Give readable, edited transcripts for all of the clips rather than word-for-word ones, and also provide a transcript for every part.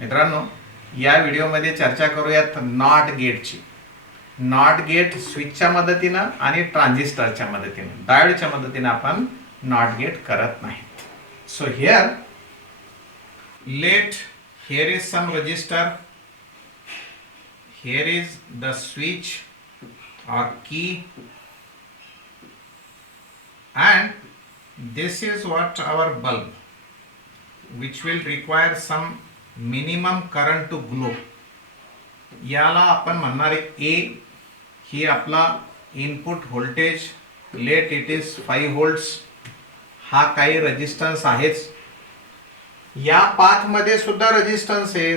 मित्रांनो, या व्हिडिओमध्ये चर्चा करूयात नॉट गेटची. नॉट गेट स्विचच्या मदतीनं आणि ट्रान्झिस्टरच्या मदतीनं, डायोडच्या मदतीनं आपण नॉट गेट करत नाही. So here here is some resistor, here is the switch or key, and this is what our bulb which will require some minimum current to glow. याला आपण म्हणणार आहे A. ही आपला input voltage, let it is 5 volts. हा काही resistance आहेच. या path मध्ये सुद्धा रेजिस्टन्स आहे,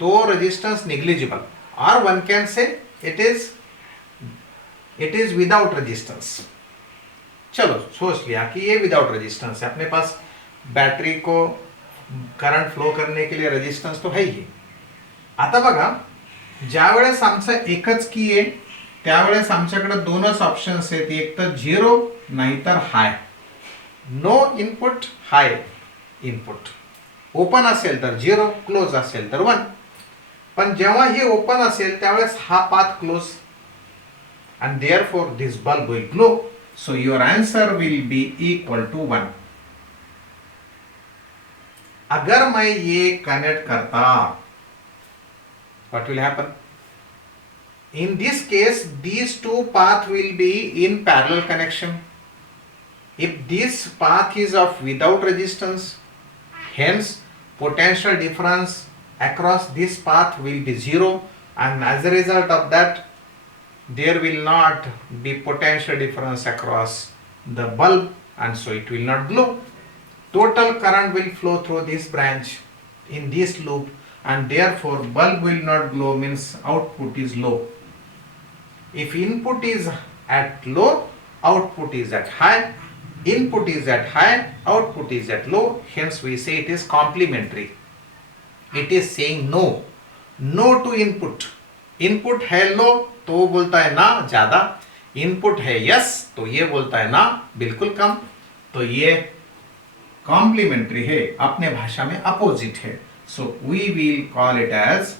तो रेजिस्टन्स निग्लिजिबल, और one can say it is without resistance. चलो सोच लिया कि ये विदाउट रेजिस्टेंस है. अपने पास बैटरी को करंट फ्लो करने के लिए रेजिस्टेंस तो है ही. आता बघा, ज्या वेळेस आमचं एकच की आहे त्यावेळेस आमच्याकडे दोनच ऑप्शन्स आहेत, एक तर 0 नाहीतर high. No input, high input. Open असेल तर 0, क्लोज असेल तर 1. पण जेव्हा हे ओपन असेल त्यावेळेस हा path close, and therefore this bulb will glow. So your answer will be equal to 1. अगर मैं ये कनेक्ट करता, what will happen? In this case, these two paths will be in parallel connection. If this path is of without resistance, hence potential difference across this path will be 0, and as a result of that there will not be potential difference across the bulb, and so it will not glow. Total current will flow through this branch in this loop, and therefore bulb will not glow, means output is low. If input is at low, output is at high. Input is at high, output is at low, hence we say it is complementary. It is saying no to input. Input है लो तो वो बोलता है ना ज्यादा, input है yes तो ये बोलता है ना बिल्कुल कम. तो ये कॉम्प्लीमेंट्री है, अपने भाषा में अपोजिट है. So we will call it as,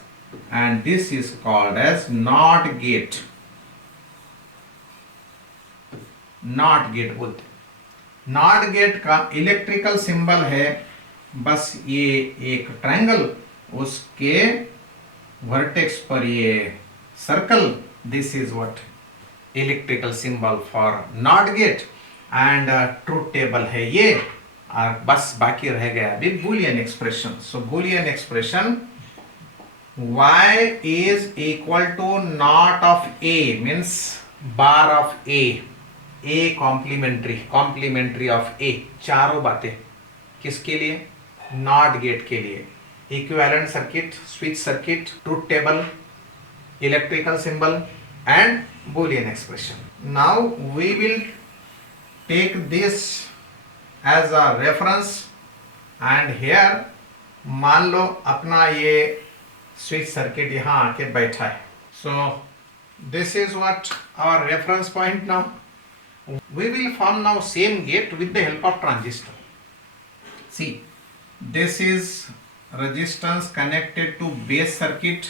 and this is called as not gate. Not gate बोलते. नॉट गेट का इलेक्ट्रिकल सिंबल है बस ये एक ट्रायंगल, उसके वर्टेक्स पर ये सर्कल. This is what electrical symbol for not gate. And truth table है ये, और बस बाकी रह गया अभी Boolean expression. So Boolean expression y is equal to not of a means bar of a complementary of a. चारों बातें किसके लिए? नॉट गेट के लिए. Equivalent circuit, switch circuit, truth table, electrical symbol and Boolean expression. Now we will take this as a reference, and here मान लो अपना ये स्विच सर्किट यहाँ आके बैठा है. So this is what our reference point. Now we will form now same gate with the help of transistor. See, this is resistance connected to base circuit.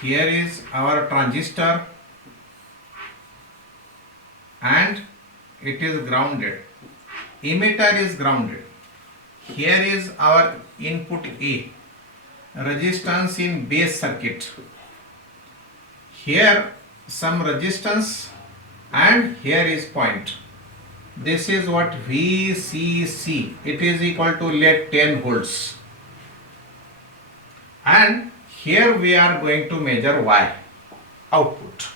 Here is our transistor and it is grounded. Emitter is grounded. Here is our input A, resistance in base circuit. Here some resistance, and here is point. This is what VCC. It is equal to let 10 volts. And here we are going to measure Y output.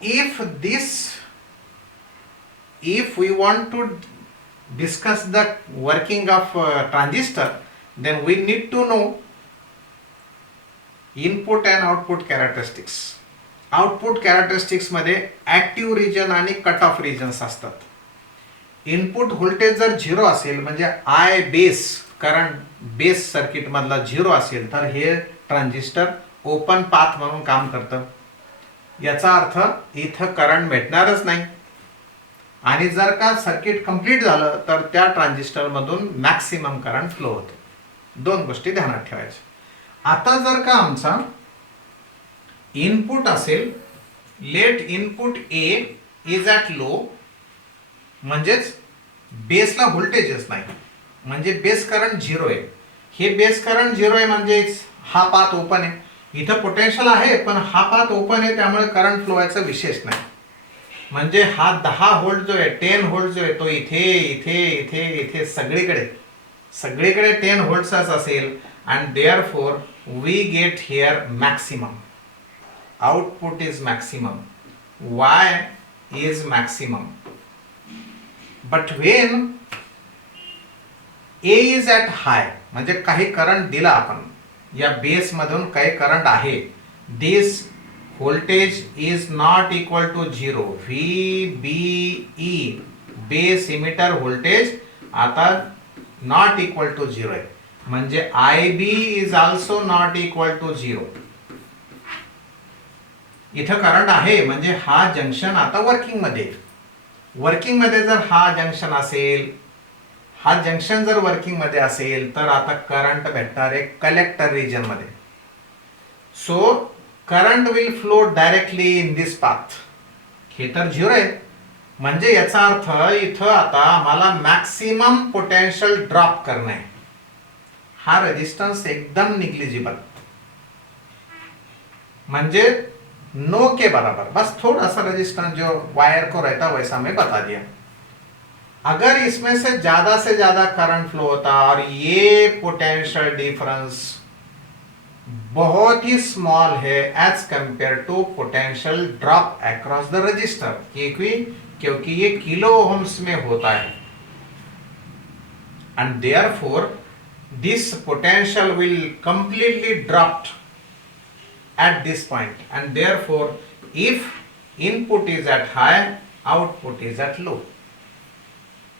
If we want to discuss the working of transistor, then we need to know input and output characteristics. Output characteristics मध्ये active region आणि cut off reasons असतात. Input voltage जर 0 असेल म्हणजे आय base current base circuit मधला 0 असेल तर हे transistor open path म्हणून काम करतं. याचा अर्थ इथं करंट भेटणारच नाही. आणि जर का सर्किट कंप्लीट झालं तर त्या ट्रान्झिस्टर मधून मॅक्सिमम करंट फ्लो होतो. दोन गोष्टी ध्यानात ठेवायच्या. आता जर का आमचा इनपुट असेल, let input A is at low, म्हणजेच बेसला व्होल्टेजच नाही, म्हणजे बेस करंट झिरो आहे. हे बेस करंट झिरो आहे म्हणजेच हा पाथ ओपन आहे. इथं पोटेन्शियल आहे पण हा पाथ ओपन आहे, त्यामुळे करंट फ्लो व्हायचा विशेष नाही. म्हणजे हा 10 व्होल्ट जो आहे, 10 व्होल्ट जो आहे तो इथे इथे इथे इथे सगळीकडे 10 व्होल्टचाच असेल. And therefore we get here maximum. Output is maximum. Y is maximum. But when A is at high, म्हणजे काही करंट दिला आपण, या बेस मधून काही करंट आहे, this voltage is not equal to zero. VBE base emitter voltage आता not equal to zero आहे, म्हणजे IB is also not equal to zero. इथं करंट आहे म्हणजे हा जंक्शन आता वर्किंग मध्ये. वर्किंग मध्ये जर हा जंक्शन असेल, हा जंक्शन जर वर्किंग मध्ये असेल तर आता करंट भेटणार आहे कलेक्टर रिजन मध्ये. So current will flow directly in this path. हे तर झिरो आहे, म्हणजे याचा अर्थ इथं आता आम्हाला मॅक्सिमम पोटेन्शियल ड्रॉप करणं आहे. हा रेजिस्टन्स एकदम निग्लिजिबल, म्हणजे नो के बराबर, बस थोड़ा सा रेजिस्टेंस जो वायर को रहता वैसा मैं बता दिया. अगर इसमें से ज्यादा करंट फ्लो होता और ये पोटेंशियल डिफरेंस बहुत ही स्मॉल है as compared to potential drop across the resistor, क्योंकि ये किलो ओम्स में होता है. And therefore this potential will completely dropped at this point, and therefore if input is at high, output is at low.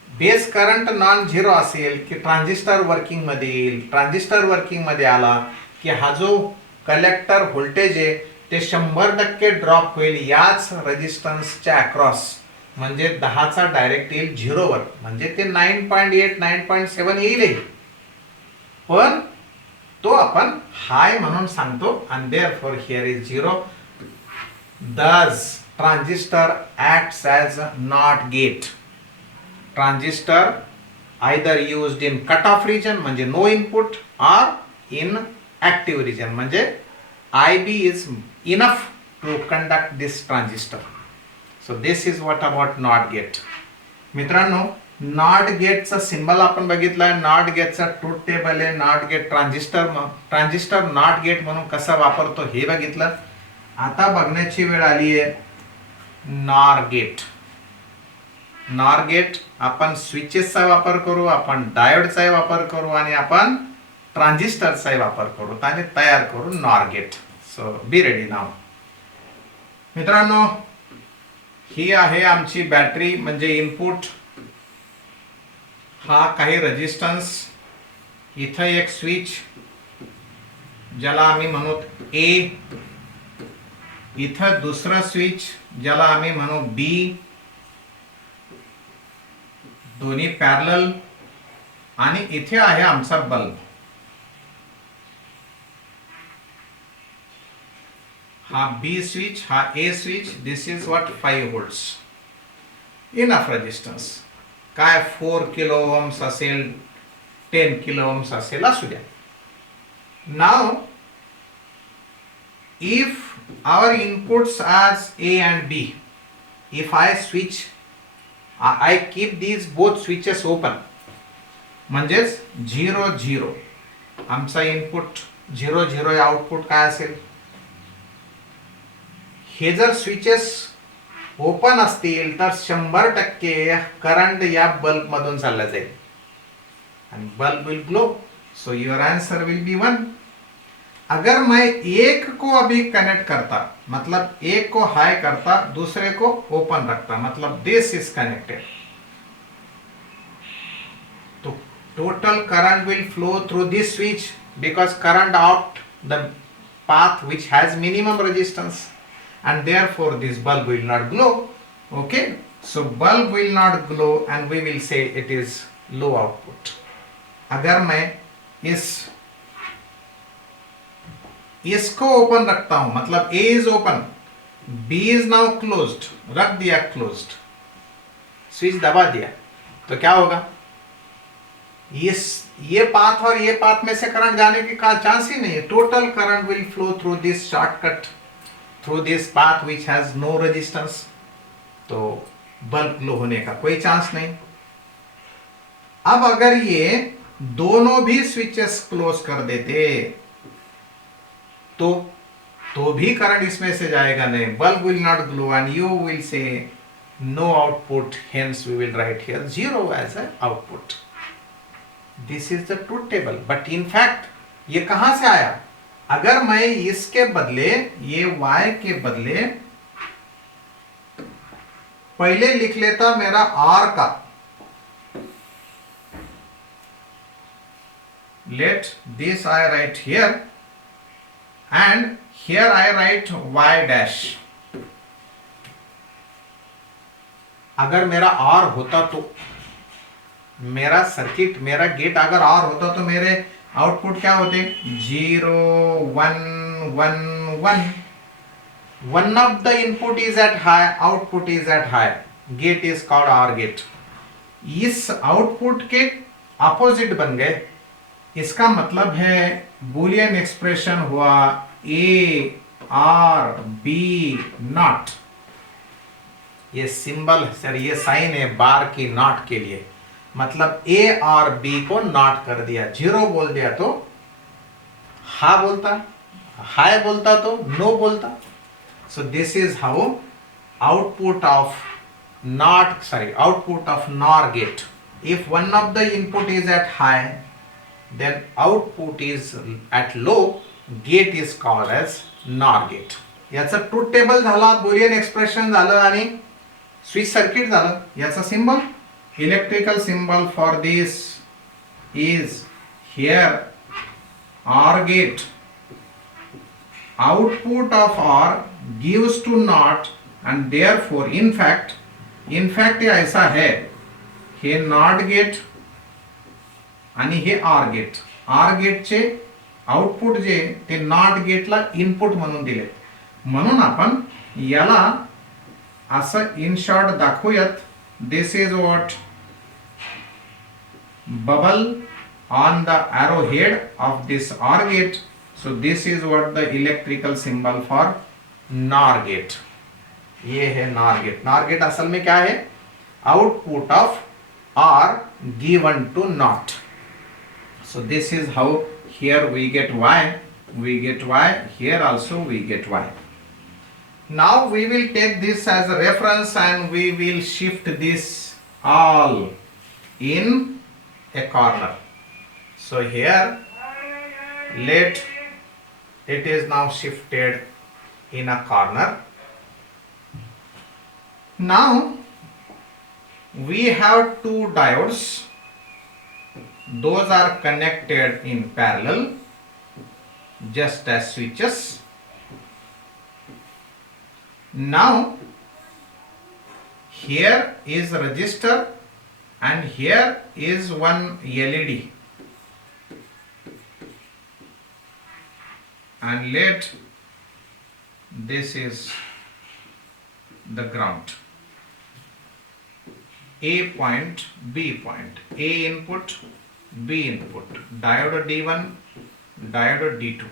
Base current non zero असेल की transistor working मध्ये येईल. Transistor working मध्ये आला की हा जो कलेक्टर व्होल्टेज आहे ते 100% ड्रॉप होईल याच रेजिस्टन्सच्या अक्रॉस, म्हणजे 10चा डायरेक्ट येईल झिरोवर, म्हणजे ते 9.8 9.7 येईल. पण तो आपण हाय म्हणून सांगतो. and therefore here is zero. Thus transistor acts as NOT gate. Transistor either used in cutoff region म्हणजे no input, or in active region म्हणजे IB is enough to conduct this transistor. So this is what about NOT gate. मित्रांनो, not गेटचा symbol आपण बघितलाय. Not गेटचा truth table आहे. Not gate transistor not gate म्हणून कसा वापरतो हे बघितलं. आता बघण्याची वेळ आली आहे नॉर गेट. नॉर गेट आपण स्विचेसचा वापर करू, आपण डायोडचा वापर करू आणि आपण ट्रान्झिस्टरचा वापर करू आणि तयार करू nor gate. So be ready now. मित्रांनो, ही आहे आमची बॅटरी, म्हणजे इनपुट. हा काही रेजिस्टन्स, इथं एक स्विच ज्याला आम्ही म्हणू ए, इथं दुसरा स्विच ज्याला आम्ही म्हणू बी, दोन्ही पॅरलल, आणि इथे आहे आमचा बल्ब. हा बी स्विच, हा A switch. This is what 5 volts. Enough resistance. काय 4 किलो ओम्स असेल, 10 किलो ओम्स असेल, असू द्या. Now if our inputs as A and B, if I switch, I keep these both switches open, म्हणजेच 0 0, आमचा input 0 0 output काय असेल. हे जर स्विचेस ओपन असतील तर 100% करंट या बल्ब मधून चालला जाईल आणि bulb will glow. So your answer will be 1. अगर मैं एक को अभी कनेक्ट करता, मतलब एक को हाई करता, दूसरे को ओपन रखता, मतलब दिस इज कनेक्टेड, तो total current will flow through this switch because current out the path which has minimum resistance, and therefore this bulb will not glow. Okay, So bulb will not glow and we will say it is low output. अगर मैं इसको open रखता हूं, मतलब A is open, B is now closed, रख दिया closed, switch दबा दिया, तो क्या होगा? ये पाथ और ये पाथ में से करंट जाने की चांस ही नहीं है. Total current will flow through this shortcut, through this path which has no resistance. तो बल्ब ग्लो होने का कोई चांस नहीं. अब अगर ये दोनों भी स्विचेस क्लोज कर देते तो भी करंट इसमें से जाएगा नहीं. Bulb will not glow and you will see no output, hence we will write here 0 as a output. This is the truth table. But in fact ये कहां से आया? अगर मैं इसके बदले, ये y के बदले पहले लिख लेता मेरा r का, let this I write here and here I write y dash. अगर मेरा r होता तो मेरा सर्किट, मेरा गेट अगर R होता तो मेरे आउटपुट क्या होते? 0 1 1 1. One of the input is at high, output is at high. Gate is called OR gate. इस आउटपुट के अपोजिट बन गए. इसका मतलब है बुलियन एक्सप्रेशन हुआ A R B नॉट. ये सिंबल सर, ये साइन है बार की नॉट के लिए, मतलब A और B को नॉट कर दिया. 0 बोल दिया तो हा बोलता, हाय बोलता तो नो बोलता. So this is how output of output of NOR gate. If one of the input is at high, then output is at low, gate is called as NOR gate. याचं ट्रूथ टेबल झाला, Boolean expression झालं आणि switch circuit झालं. याचा symbol, electrical symbol for this is here OR gate. Output of OR gives to NOT and therefore in fact ये ऐसा है, हे NOT gate आणि हे OR गेट. OR गेटचे आउटपुट जे ते NOT गेटला इनपुट म्हणून दिले, म्हणून आपण याला असं इन शॉर्ट दाखवूयात. This is what bubble on the arrowhead of this OR gate. So this is what the electrical symbol for NOR gate. ये है NOR gate. NOR gate असल में क्या है? Output of OR given to NOT. So this is how here we get Y. We get Y. Here also we get Y. Now we will take this as a reference and we will shift this all in a corner. So here let it is now shifted in a corner. Now we have two diodes. Those are connected in parallel just as switches. Now here is resistor and here is one LED, and let this is the ground. A point, B point, A input, B input, diode D1, diode D2.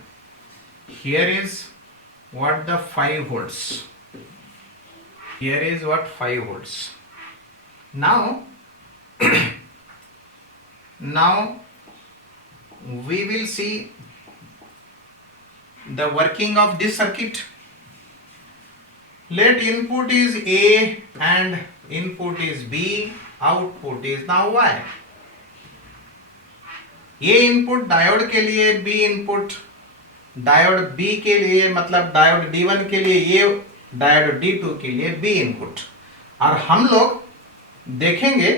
Here is what the 5 volts. Here is what 5 volts. Now we will see the working of this circuit. Let input is A and input is B, output is now Y. A input diode के लिए, B input diode B के लिए, मतलब diode D1 के लिए, ये diode D2 के लिए B इनपुट. और हम लोग देखेंगे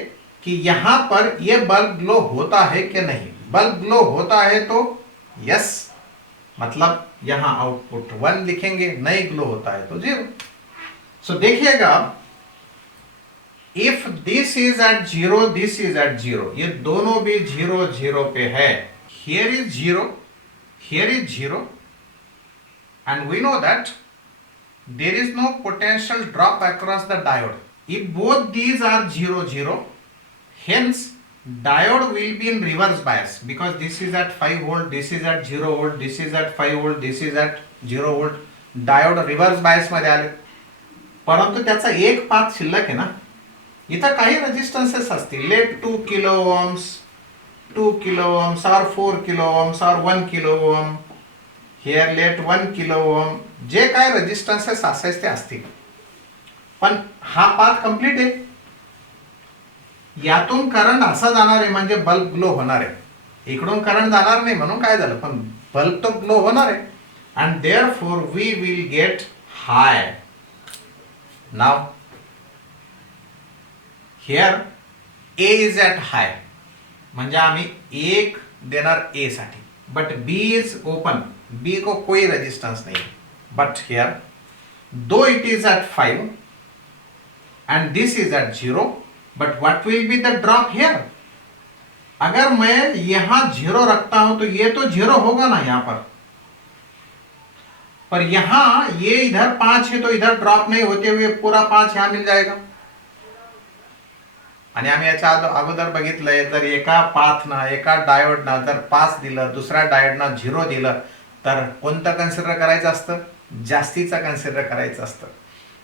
कि यहां पर यह बल्ब ग्लो होता है कि नहीं. बल्ब ग्लो होता है तो यस, मतलब यहां आउटपुट 1 लिखेंगे, नहीं ग्लो होता है तो 0. सो देखिएगा if this is at zero, this is at zero, ये दोनों भी जीरो जीरो पे है. Here is zero, here is zero, and we know that there is no potential drop across the diode. If both these are 0 0, hence diode will be in reverse bias, because this is at 5 volt, this is at 0 volt, this is at 5 volt, this is at 0 volt. Diode reverse bias मध्ये आले, परंतु त्याचा एक path शिल्लक आहे ना. इथं काही रेजिस्टन्सेस असतील, let 2 kilo ohms, 2 kilo ohms और 4 किलो ओम्स और 1 kilo ohm, here let 1 kilo ohm, जे काय रेजिस्टन्सेस असायचे ते असतील. पण हा पाथ कंप्लीट आहे. यातून करंट असा जाणार आहे म्हणजे बल्ब ग्लो होणार आहे. इकडून करंट जाणार नाही म्हणून काय झालं, पण बल्ब तो ग्लो होणार आहे. And therefore we will get high. Now here A is at high, म्हणजे आम्ही एक देणार ए साठी, but B is open, B को कोई रेजिस्टेंस नहीं. But here though it is at 5 and this is at 0, but what will be the drop here. अगर मैं यहां 0 रखता हूं तो ये तो 0 होगा ना यहां पर यहां ये इधर 5 है तो इधर ड्रॉप नहीं होते हुए पूरा 5 यहां मिल जाएगा. आणि आम्ही याच्या अगोदर बघितलंय, जर एका पाथना एका डायोडनं जर 5 दिलं, दुसऱ्या डायोडनं 0 दिलं, तर कोणतं कन्सिडर करायचं असतं, जास्तीचं कन्सिडर करायचं असतं.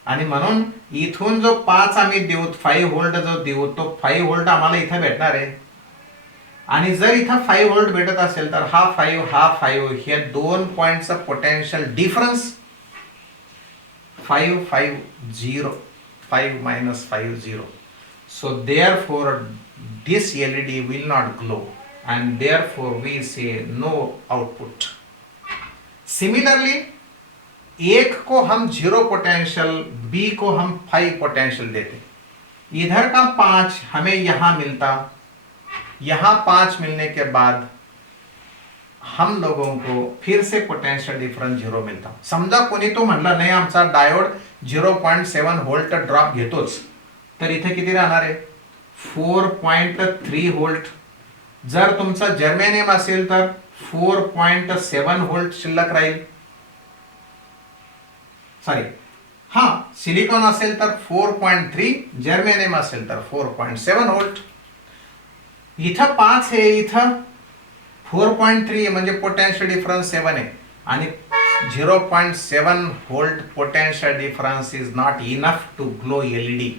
आणि म्हणून इथून जो 5 आम्ही देऊ, 5 व्होल्ट जो देऊ, तो 5 व्होल्ट आम्हाला इथं भेटणार आहे. आणि जर इथं 5 व्होल्ट भेटत असेल तर हा 5 हे दोन पॉइंटचं potential difference 5 5 0, 5 - 5 0. So therefore this LED will not glow, and therefore we say no output. Similarly, एक को हम 0 पोटेंशियल, बी को हम 5 पोटेंशियल देते. इधर का 5 हमें यहां मिलता, यहां 5 मिलने के बाद हम लोगों को फिर से पोटेंशियल डिफरन्स 0 मिलता. समजा कोणी तो म्हणला नाही आमचा डायोड 0.7 व्होल्ट ड्रॉप घेतोच, तर इथे किती राहणार आहे, 4.3 व्होल्ट. जर तुमचा जर्मेनियम असेल तर 4.7 व्होल्ट शिल्लक राहील. सॉरी, हा सिलिकॉन असेल तर 4.3, जर्मेनियम असेल तर 4.7 व्होल्ट. इथं 5 आहे, इथं 4.3 म्हणजे पोटेन्शियल डिफरन्स 7 आहे, आणि 0.7 volt potential difference is not enough to glow LED.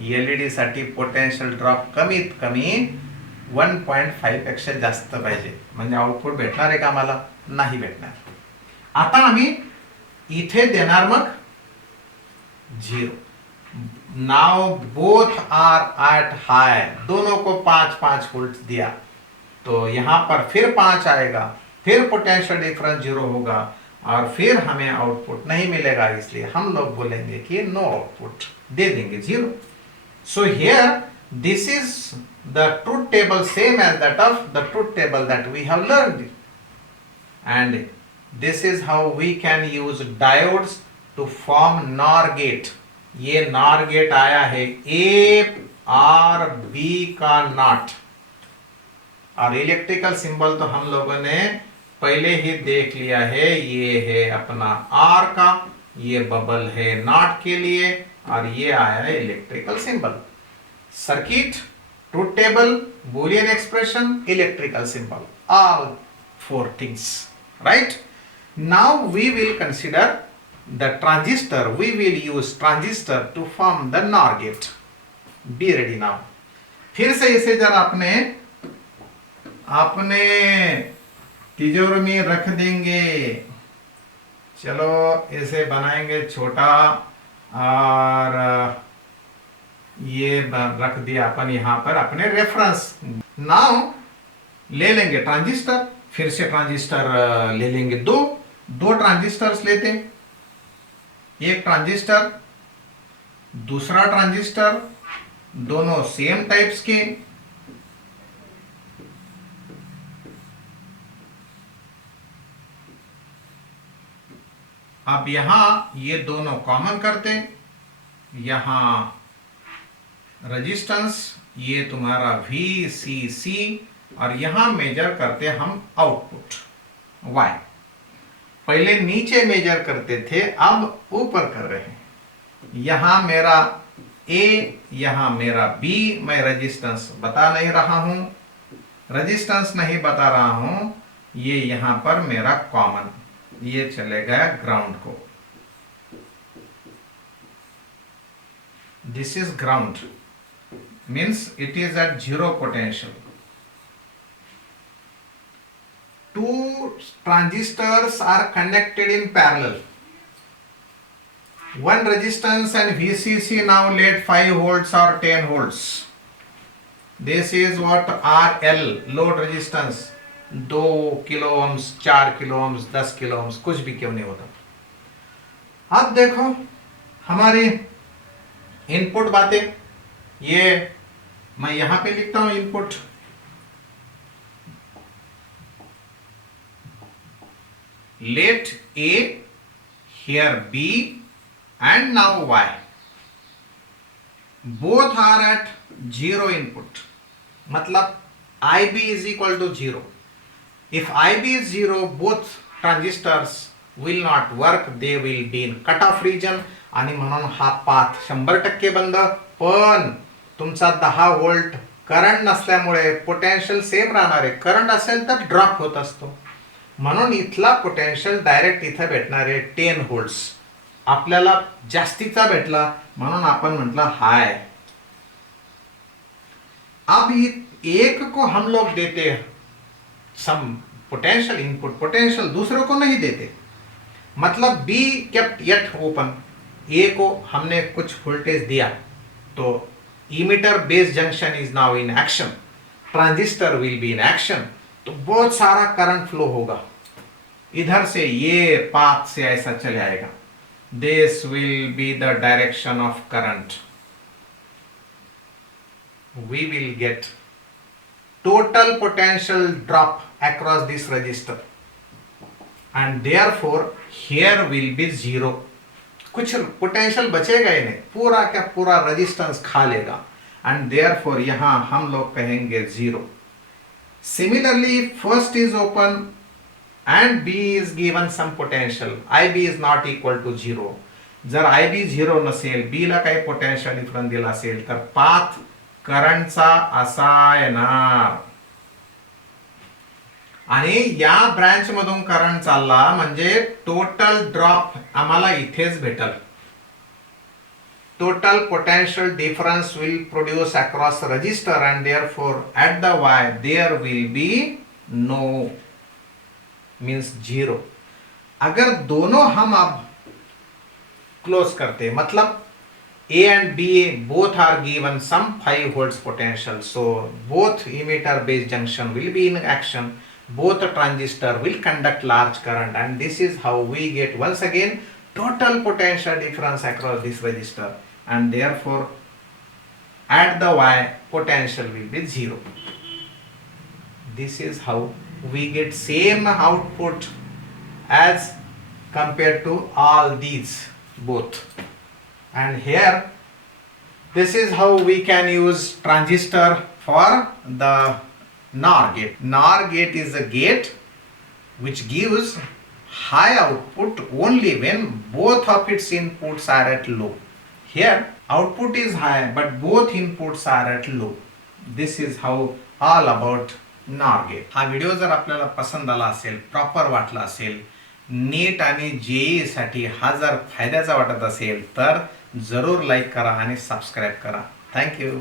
LED साठी पोटेन्शियल ड्रॉप कमीत कमी 1.5 पेक्षा जास्त पाहिजे, म्हणजे आउटपुट भेटणार आहे का आम्हाला, नाही भेटणार. आता आम्ही इथे देणार मग 0. Now both are at high, दोनों को 5-5 वोल्ट दिया, तो यहां पर फिर 5 आएगा, फिर पोटेंशियल डिफरेंस 0 होगा, और फिर हमें आउटपुट नहीं मिलेगा. इसलिए हम लोग बोलेंगे कि नो आउटपुट, दे देंगे 0. So here this is the truth table, same as that of the truth table that we have learned, and this is how we can use diodes to form NOR gate. ये NOR gate आया है A R B का not, और electrical symbol तो हम लोगों ने पहले ही देख लिया है. ये है अपना R का, ये बबल है नॉट के लिए, और ये आया है electrical symbol. Circuit, truth table, Boolean expression, electrical symbol, all 4 things, right. Now we will consider the transistor. We will use transistor to form the NOR gate. Be ready now. फिर से इसे जरा अपने तिजोरी में रख देंगे. चलो इसे बनाएंगे छोटा, और ये रख दिया अपन यहां पर अपने रेफरेंस. नाउ ले लेंगे ट्रांजिस्टर, फिर से ट्रांजिस्टर ले लेंगे. दो ट्रांजिस्टर्स लेते, एक ट्रांजिस्टर, दूसरा ट्रांजिस्टर, दोनों सेम टाइप्स के. अब यहां ये दोनों कॉमन करते, यहां रेजिस्टेंस ये तुम्हारा VCC, और यहां मेजर करते हम आउटपुट Y। पहले नीचे मेजर करते थे, अब ऊपर कर रहे हैं। यहां मेरा A, यहां मेरा B। मैं रेजिस्टेंस बता नहीं रहा हूं, रेजिस्टेंस नहीं बता रहा हूं। ये यहां पर मेरा कॉमन, ये चले गया ग्राउंड को। This is ground, means it is at zero potential. Two transistors are connected in parallel. One resistance and VCC now let 5 volts or 10 volts. This is what RL, load resistance, 2 kilo ohms, 4 kilo ohms, 10 kilo ohms, कुछ भी क्यों नहीं होता। अब देखो हमारी input बातें, ये मैं यहां पे लिखता हूं input. Let A, here B, and now Y. Both are at zero input. मतलब IB is equal to 0. If IB is 0, both transistors will not work. They will be in cutoff region. आणि म्हणून हा path 100% बंद। पण तुमचा 10 volt current नसल्यामुळे potential same राहणार आहे। करंट असेल तर ड्रॉप होत असतो, म्हणून इथला पोटेन्शियल डायरेक्ट इथे भेटणार आहे 10 व्होल्ट्स। आपल्याला जास्तीचा भेटला म्हणून आपण म्हटलं हाय। अब एक को हम लोग देते सम पोटेंशियल, इनपुट पोटेंशियल, दूसरों को नहीं देते। मतलब B kept yet open, A को हमने कुछ वोल्टेज दिया तो emitter base junction is now in action, transistor will be in action, तो बहुत सारा करंट फ्लो होगा। इधर से ये पाथ से ऐसा चले आएगा। This will be the direction of current. We will get total potential drop across this resistor, and therefore here will be 0. कुछ पोटेंशियल बचेगा ही नहीं, पूरा क्या पूरा रेजिस्टेंस खा लेगा, एंड देयरफॉर यहां हम लोग कहेंगे 0। Similarly first is open and B is given some potential, IB is not equal to 0. जर IB 0 नसेल, B ला काही पोटेन्शियल डिफरन्स दिला असेल तर पाथ करंटचा असा येणार, आणि या ब्रांच मधून करंट चालला म्हणजे टोटल ड्रॉप आम्हाला इथेच भेटल। Total potential difference will produce across resistor, and therefore at the Y there will be no, means 0। अगर दोनों हम अब क्लोज करते, मतलब A and B both are given some 5 volts potential, so both emitter base junction will be in action, both transistor will conduct large current, and this is how we get once again total potential difference across this resistor, and therefore at the Y potential will be 0. This is how we get same output as compared to all these both. And here this is how we can use transistor for the NOR gate. NOR gate is a gate which gives high output only when both of its inputs are at low. Here output is high but both inputs are at low. This is how all about NOR gate. हा video जर आपल्याला पसंत आला असेल, proper वाटला असेल, NEET आणि JEE साठी हा जर फायद्याचा वाटत असेल तर जरूर लाईक करा आणि सबस्क्राईब करा। थँक्यू।